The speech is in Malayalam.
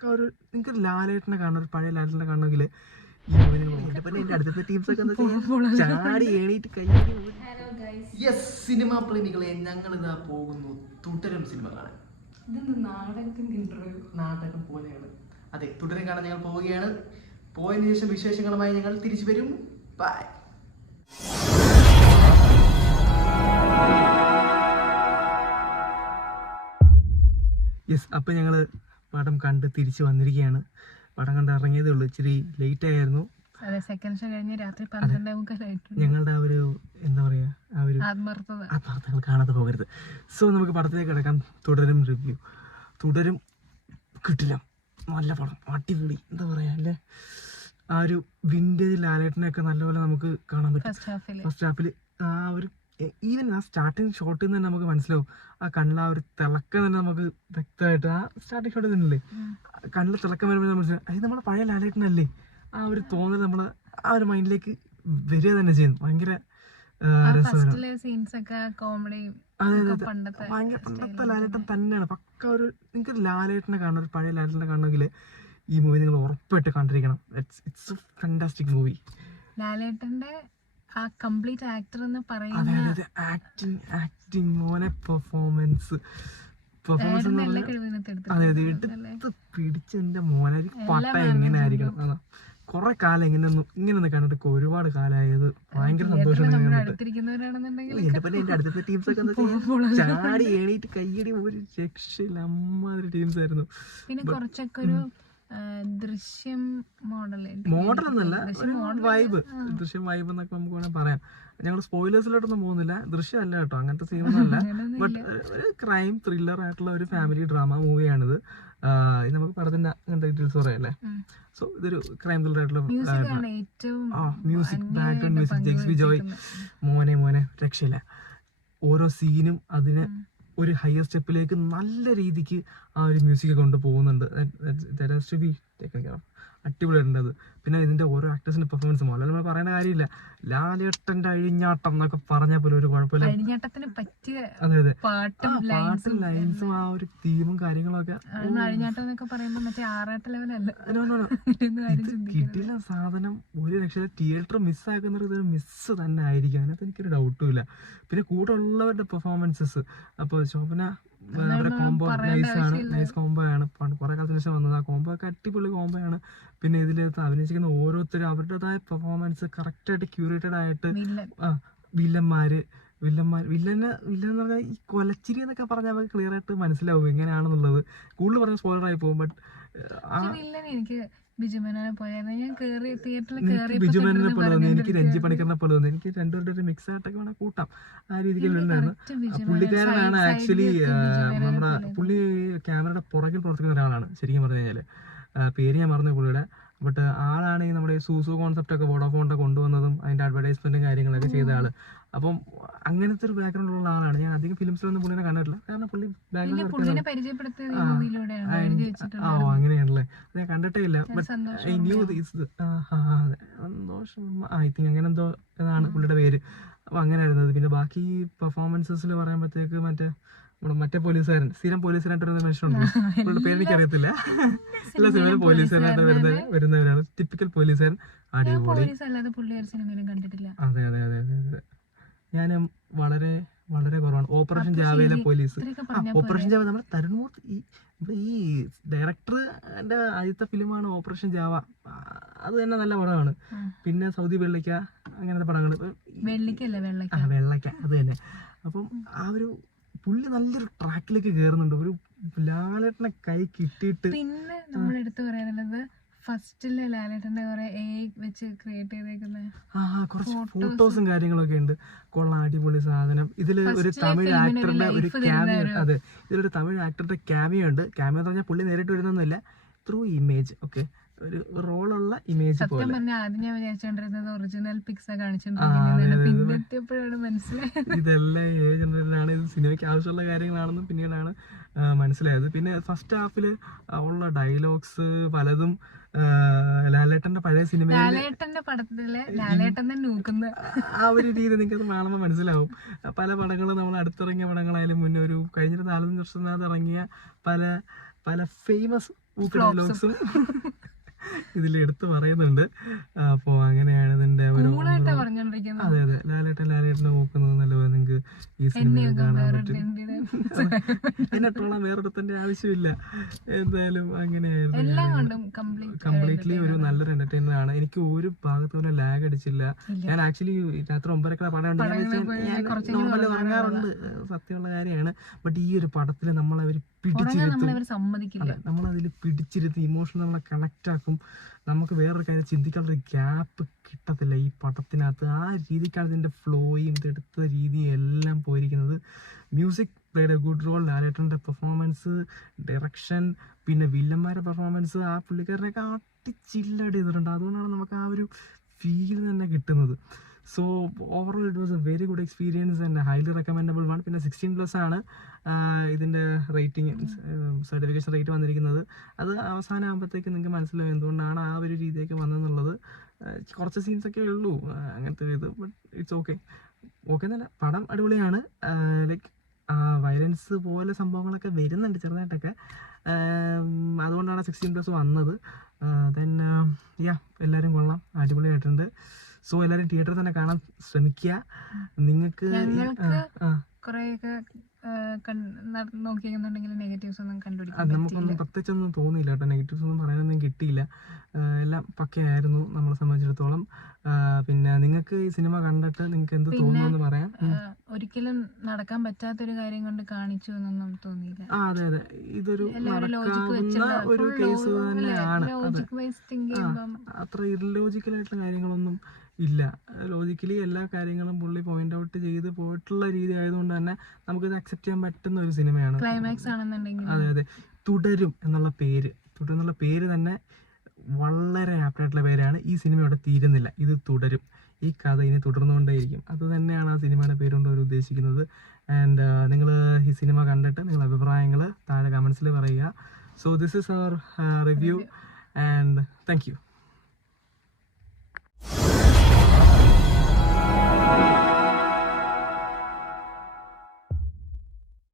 പക്ക ഒരു നിങ്ങൾക്ക് ലാലേട്ടനെ കാണണം, ഒരു പഴയ ലാലേട്ടനെ കാണണമെങ്കിൽ ഈ എന്റെ അടുത്ത ടീംസൊക്കെ ചാടി എണീറ്റ് കഴിഞ്ഞ സിനിമാ പ്രേമികളെ ഞങ്ങൾ ഇതാ പോകുന്നു തുടരും സിനിമ കാണാൻ. നാടകം പോലെയാണ്. അതെ, തുടരും കാണാൻ ഞങ്ങൾ പോവുകയാണ്. പോയതിനു ശേഷം വിശേഷങ്ങളുമായി ഞങ്ങൾ തിരിച്ചു വരും. ബൈ. യെസ്, അപ്പം ഞങ്ങൾ പടം കണ്ട് തിരിച്ചു വന്നിരിക്കുകയാണ്. പടം കണ്ട് ഇറങ്ങിയതേ ഉള്ളൂ, ഇച്ചിരി ലേറ്റ് ആയിരുന്നു. ഞങ്ങളുടെ ആ ഒരു എന്താ പറയുക, ആ ഒരു ആത്മാർത്ഥങ്ങൾ കാണാതെ പോകരുത്. സോ നമുക്ക് പടത്തിലേക്ക് കിടക്കാം. തുടരും റിവ്യൂ. തുടരും കിട്ടില്ല, നല്ല പടം, അടിപൊളി. എന്താ പറയുക അല്ലേ, ആ ഒരു വിൻറ്റേജ് ലാലേട്ടനെയൊക്കെ നല്ലപോലെ നമുക്ക് കാണാൻ പറ്റും. ഫസ്റ്റ് ഹാഫിൽ ആ ഒരു ഈവൻ ആ സ്റ്റാർട്ടിങ് ഷോട്ടിൽ നിന്ന് തന്നെ നമുക്ക് മനസ്സിലാവും. ആ കണ്ണിൽ ആ ഒരു തിളക്കം തന്നെ നമുക്ക് വ്യക്തമായിട്ട് ആ സ്റ്റാർട്ടിങ് ഷോട്ടിൽ തന്നെയല്ലേ കണ്ണിൽ തിളക്കം വരുമ്പോൾ നമ്മൾ അത് നമ്മുടെ പഴയ ലാലേട്ടനല്ലേ, ആ ഒരു തോന്നൽ നമ്മൾ ആ ഒരു മൈൻഡിലേക്ക് വരിക തന്നെ ചെയ്യുന്നു. ഭയങ്കര രസകരമാണ്. പണ്ടത്തെ ലാലേട്ടൻ തന്നെയാണ്. പക്ക ഒരു നിങ്ങൾക്ക് ലാലേട്ടനെ കാണണം, ഒരു പഴയ ലാലേട്ടനെ കാണണമെങ്കിൽ ഈ മൂവി നിങ്ങൾ ഉറപ്പായിട്ട് കണ്ടിരിക്കണം. It's a fantastic movie. ലാലേട്ടന്റെ ആ കംപ്ലീറ്റ് ആക്ടർ എന്ന് പറയുന്നത് ആക്ടിങ് മോനെ പെർഫോമൻസ് അതെ അതെ എടുത്ത് പിടിച്ച് എന്റെ മോനെ പട്ട എങ്ങനെ ആയിരിക്കണം. കുറെ കാലം ഇങ്ങനെ കണ്ടിട്ട് ഒരുപാട് കാലമായത് ഭയങ്കര സന്തോഷമാണ്. എന്റെ അടുത്ത ടീംസൊക്കെ ചാടി എണീറ്റ് കയ്യടി ഒരു രക്ഷയില്ല, അമ്മാതിരി ടീംസ് ആയിരുന്നു. പിന്നെ കുറച്ചൊക്കെ ഒരു ദൃശ്യം മോഡലൊന്നല്ല, വൈബ്, ദൃശ്യം വൈബ് എന്നൊക്കെ നമുക്ക് വേണമെങ്കിൽ പറയാം. ഞങ്ങൾ സ്പോയിലേഴ്സിലോട്ടൊന്നും പോകുന്നില്ല, ദൃശ്യമല്ല കേട്ടോ, അങ്ങനത്തെ സീനൊന്നുമല്ല. ബട്ട് ഒരു ക്രൈം ത്രില്ലർ ആയിട്ടുള്ള ഒരു ഫാമിലി ഡ്രാമ മൂവിയാണിത്. നമുക്ക് പടത്തിന്റെ അങ്ങനത്തെ ഡീറ്റെയിൽസ് പറയാല്ലേ. സോ ഇതൊരു ക്രൈം ത്രില്ലർ ആയിട്ടുള്ള music, background music, Jakes Joy മോനെ രക്ഷയില്ല. ഓരോ സീനും അതിന് ഒരു ഹയർ സ്റ്റെപ്പിലേക്ക് നല്ല രീതിക്ക് ആ ഒരു മ്യൂസിക് കൊണ്ട് പോകുന്നുണ്ട്. അടിപൊളിയായിട്ടുണ്ട്. പിന്നെ ഇതിന്റെ ഓരോ ആക്ടേഴ്സിന്റെ പെർഫോമൻസ് മോഹൻലാൽ നമ്മൾ പറയേണ്ട കാര്യമില്ല. ലാലേട്ടന്റെ അഴിഞ്ഞാട്ടം എന്നൊക്കെ പറഞ്ഞാൽ പോലും ഒരു കുഴപ്പമില്ല. അതെ അതെ, പാട്ടും ലൈൻസും ആ ഒരു തീമും കാര്യങ്ങളൊക്കെ കിട്ടില്ല സാധനം. ഒരു രക്ഷ തിയേറ്റർ മിസ്സാക്കുന്നത് ഇതൊരു മിസ് തന്നെ ആയിരിക്കും, അതിനകത്ത് എനിക്കൊരു ഡൗട്ടും ഇല്ല. പിന്നെ കൂടെ ഉള്ളവരുടെ പെർഫോമൻസസ്, അപ്പോൾ ശോഭന കോംബോ നൈസ് കോംബോ ആണ്. കുറെ കാലത്തിന് ശേഷം വന്നത്. ആ കോംബോ ഒക്കെ അടിപൊളി കോംബോ ആണ്. പിന്നെ ഇതിൽ അഭിനയിച്ചിരിക്കുന്ന ഓരോരുത്തരും അവരുടേതായ പെർഫോമൻസ് കറക്റ്റായിട്ട് ക്യൂറേറ്റഡ് ആയിട്ട്. വില്ലൻ എന്ന് പറഞ്ഞാൽ ഈ കൊലച്ചിരി എന്നൊക്കെ പറഞ്ഞാൽ നമുക്ക് ക്ലിയർ ആയിട്ട് മനസ്സിലാവും എങ്ങനെയാണെന്നുള്ളത്. കൂടുതൽ പറഞ്ഞ സ്പോയിലർ ആയി പോകും. ബട്ട് ബിജുമേനെ പോലെ തോന്നി, എനിക്ക് രഞ്ജി പണിക്കറിനെ പോലെ തോന്നി. എനിക്ക് രണ്ടുപേരുടെ ഒരു മിക്സ് ആയിട്ടൊക്കെ വേണം കൂട്ടാം, ആ രീതിയിൽ ഉണ്ടായിരുന്നു. പുള്ളിക്കാരനാണ് ആക്ച്വലി നമ്മുടെ പുള്ളി ക്യാമറയുടെ പുറകിൽ പ്രവർത്തിക്കുന്ന ഒരാളാണ് ശരിക്കും പറഞ്ഞു കഴിഞ്ഞാല്. പേര് ഞാൻ മറന്നു പുള്ളിയുടെ. ബട്ട് ആളാണ് ഈ നമ്മുടെ സൂസു കോൺസെപ്റ്റ് ഒക്കെ വോഡാഫോണിന്റെ കൊണ്ടുവന്നതും അതിന്റെ അഡ്വർടൈസ്മെന്റും കാര്യങ്ങളൊക്കെ ചെയ്ത ആള്. അപ്പം അങ്ങനത്തെ ഒരു ബാക്ക്ഗ്രൗണ്ട് ഉള്ള ആളാണ്. ഞാൻ അധികം ഫിലിംസിലൊന്നും പുള്ളിനെ കണ്ടിട്ടില്ല, കാരണം പുള്ളി അങ്ങനെയാണല്ലേ, ഞാൻ കണ്ടിട്ടേ ഇല്ല. ബട്ട് ഐ ന്യൂ സന്തോഷം ഐ തിങ്ക് അങ്ങനെ എന്തോ ഇതാണ് പുള്ളിയുടെ പേര്. അപ്പൊ അങ്ങനെ ആയിരുന്നത്. പിന്നെ ബാക്കി പെർഫോമൻസസിൽ പറയുമ്പോഴത്തേക്ക് മറ്റേ പോലീസുകാരൻ, സ്ഥിരം പോലീസുകാരായിട്ട് മനുഷ്യനുണ്ടല്ലോ, പുള്ളിയുടെ പേര് എനിക്ക് അറിയത്തില്ല. എല്ലാ സിനിമയിലും പോലീസുകാരായിട്ട് വരുന്നവരാണ്. ടിപ്പിക്കൽ പോലീസുകാരൻ, അടിപൊളി. അതെ അതെ അതെ അതെ അതെ. ഞാൻ വളരെ വളരെ കുറവാണ്. ഓപ്പറേഷൻ ജാവയിലെ പോലീസ്, ഓപ്പറേഷൻ ജാവ നമ്മുടെ തരുൺ മൂർത്തി, ഈ ഡയറക്ടറിന്റെ ആദ്യത്തെ ഫിലിമാണ് ഓപ്പറേഷൻ ജാവ. അത് തന്നെ നല്ല പടമാണ്. പിന്നെ സൗദി വെള്ളിക്ക, അങ്ങനത്തെ പടങ്ങൾ, വെള്ളക്ക അത് തന്നെ. അപ്പം ആ ഒരു പുള്ളി നല്ലൊരു ട്രാക്കിലേക്ക് കയറുന്നുണ്ട്. ഒരു ലാലേട്ടനെ കൈ കിട്ടിയിട്ട്. പിന്നെ നമ്മൾ എടുത്തു പറയാനുള്ളത് ഫസ്റ്റില് ലാലേട്ടന്റെ വെച്ച് ക്രിയേറ്റ് ചെയ്തേക്കുന്ന കുറച്ച് ഫോട്ടോസും കാര്യങ്ങളൊക്കെ ഉണ്ട്. കൊള്ളാം, അടിപൊളി സാധനം. ഇതില് ഒരു തമിഴ് ആക്ടറുടെ ഒരു ക്യാമിയോ, അതെ ഇതിലൊരു തമിഴ് ആക്ടറുടെ ക്യാമിയോ ഉണ്ട്. ക്യാമിയോ എന്ന് പറഞ്ഞാൽ പുള്ളി നേരിട്ട് വരുന്നൊന്നുമില്ല, ത്രൂ ഇമേജ്. ഓക്കെ, ഒരു റോളുള്ള ഇമേജ് പോലെ. ആദ്യം ഞാൻ വിചാരിച്ചോണ്ടിരുന്നത് ഒറിജിനൽ പിക്സ് കാണിച്ചിട്ടുണ്ട്. ഇതെല്ലാം ഏത് ജനറേഷനാണ്, ഇത് സിനിമയ്ക്ക് ആവശ്യമുള്ള കാര്യങ്ങളാണെന്നും പിന്നീടാണ് മനസ്സിലായത്. പിന്നെ ഫസ്റ്റ് ഹാഫില് ഉള്ള ഡയലോഗ്സ് പലതും ലാലേട്ടന്റെ പഴയ സിനിമയിലെ പടത്തിലെ ആ ഒരു രീതി നിങ്ങൾക്കത് കാണുമ്പോൾ മനസ്സിലാവും. പല പടങ്ങളും നമ്മൾ അടുത്തിറങ്ങിയ പടങ്ങളായാലും മുന്നേ ഒരു കഴിഞ്ഞൊരു 4-5 വർഷത്തിനകത്ത് ഇറങ്ങിയ പല ഫേമസ് പൂക്കട വ്ലോഗ്സും ഇതിൽ എടുത്ത് പറയുന്നുണ്ട്. അപ്പോൾ അങ്ങനെയാണ് ഇതിന്റെ ഒരു കൂളായിട്ടാ പറഞ്ഞോണ്ടിരിക്കുന്നത്. അതെ അതെ ലാലേട്ടനെ നോക്കുന്നത് നല്ലപോലെ നിങ്ങൾക്ക് ഈ സിനിമയിൽ കാണാൻ പറ്റും. എന്നിട്ടുള്ള വേറൊരുത്തന്റെ ആവശ്യമില്ല. എന്തായാലും അങ്ങനെയായിരുന്നു. എല്ലാം കൊണ്ടും കംപ്ലീറ്റ്ലി ഒരു നല്ലൊരു എന്റർടൈനർ ആണ്. എനിക്ക് ഒരു ഭാഗത്ത് പോലും ലാഗ് അടിച്ചില്ല. ഞാൻ ആക്ച്വലി രാത്രി 9:30 പടം കണ്ടു. ഞാൻ നോർമലി ഉറങ്ങാറുണ്ട്, സത്യമുള്ള കാര്യമാണ്. ബട്ട് ഈ ഒരു പടത്തിൽ നമ്മളവർ പിടിച്ചിരുത്തും. സമ്മതിക്കില്ല. നമ്മളതിൽ പിടിച്ചിരുത്തി ഇമോഷണൽ നമ്മളെ കണക്റ്റ് ആക്കും. നമുക്ക് വേറൊരു കാര്യം ചിന്തിക്കാനുള്ള ഒരു ഗ്യാപ്പ് കിട്ടത്തില്ല ഈ പടത്തിനകത്ത്. ആ രീതിക്കാണ് ഇതിന്റെ ഫ്ലോയും ഇതെടുത്ത രീതിയും എല്ലാം പോയിരിക്കുന്നത്. Music played a good role. ലാലേട്ടൻ്റെ പെർഫോമൻസ്, ഡയറക്ഷൻ, പിന്നെ വില്ലന്മാരുടെ പെർഫോമൻസ്, ആ പുള്ളിക്കാരനൊക്കെ അടിച്ചില്ലടി ചെയ്തിട്ടുണ്ട്. അതുകൊണ്ടാണ് നമുക്ക് ആ ഒരു ഫീൽ തന്നെ കിട്ടുന്നത്. So overall it was A very good experience and highly recommendable one. പിന്നെ 16+ ആണ് ഇതിൻ്റെ റേറ്റിംഗ്, സർട്ടിഫിക്കേഷൻ റേറ്റ് വന്നിരിക്കുന്നത്. അത് അവസാനം ആകുമ്പോഴത്തേക്ക് നിങ്ങൾക്ക് മനസ്സിലാവും എന്തുകൊണ്ടാണ് ആ ഒരു രീതിയൊക്കെ വന്നതെന്നുള്ളത്. കുറച്ച് സീൻസൊക്കെ ഉള്ളൂ അങ്ങനത്തെ ഇത്, ബട്ട് ഇറ്റ്സ് ഓക്കെ എന്നല്ല. പടം അടിപൊളിയാണ്. ലൈക്ക് വയലൻസ് പോലെ സംഭവങ്ങളൊക്കെ വരുന്നുണ്ട് ചെറുതായിട്ടൊക്കെ. അതുകൊണ്ടാണ് 16+ വന്നത്. ദെൻ എല്ലാവരും കൊള്ളാം, അടിപൊളിയായിട്ടുണ്ട്. സോ എല്ലാവരും തിയേറ്ററിൽ തന്നെ കാണാൻ ശ്രമിക്കുക. നിങ്ങൾക്ക് കുറെയൊക്കെ നോക്കിയെന്നുണ്ടെങ്കിൽ നെഗറ്റീവ്സ് ഒന്നും നമുക്കൊന്നും പ്രത്യേകിച്ചൊന്നും തോന്നിയില്ല കേട്ടോ. നെഗറ്റീവ്സ് ഒന്നും പറയാനൊന്നും കിട്ടിയില്ല. എല്ലാം പക്കയായിരുന്നു നമ്മളെ സംബന്ധിച്ചിടത്തോളം. പിന്നെ നിങ്ങൾക്ക് ഈ സിനിമ കണ്ടിട്ട് നിങ്ങൾക്ക് എന്ത് തോന്നുന്നു പറയാം. ഒരിക്കലും നടക്കാൻ പറ്റാത്തൊരു കാര്യം കൊണ്ട് കാണിച്ചു എന്നൊന്നും തോന്നിയില്ല. അതെ അതെ, ഇതൊരു നടക്കാവുന്ന ഒരു കേസ് തന്നെയാണ്. അത്ര ഇർലോജിക്കലായിട്ടുള്ള കാര്യങ്ങളൊന്നും ഇല്ല. ലോജിക്കലി എല്ലാ കാര്യങ്ങളും പുള്ളി പോയിന്റ് ഔട്ട് ചെയ്ത് പോയിട്ടുള്ള രീതി ആയതുകൊണ്ട് തന്നെ നമുക്കിത് അക്സെപ്റ്റ് ചെയ്യാൻ പറ്റുന്ന ഒരു സിനിമയാണ്. ക്ലൈമാക്സ് ആണെന്നുണ്ടെങ്കിൽ അതെ അതെ, തുടരും എന്നുള്ള പേര് തന്നെ വളരെ ആപ്റ്റായിട്ടുള്ള പേരാണ്. ഈ സിനിമ ഇവിടെ തീരുന്നില്ല, ഇത് തുടരും. ഈ കഥ ഇനി തുടർന്നുകൊണ്ടേയിരിക്കും. അത് തന്നെയാണ് ആ സിനിമയുടെ പേരുകൊണ്ട് അവർ ഉദ്ദേശിക്കുന്നത്. ആൻഡ് നിങ്ങൾ ഈ സിനിമ കണ്ടിട്ട് നിങ്ങളുടെ അഭിപ്രായങ്ങൾ താഴെ കമൻസിൽ പറയുക. So this is our review and thank U.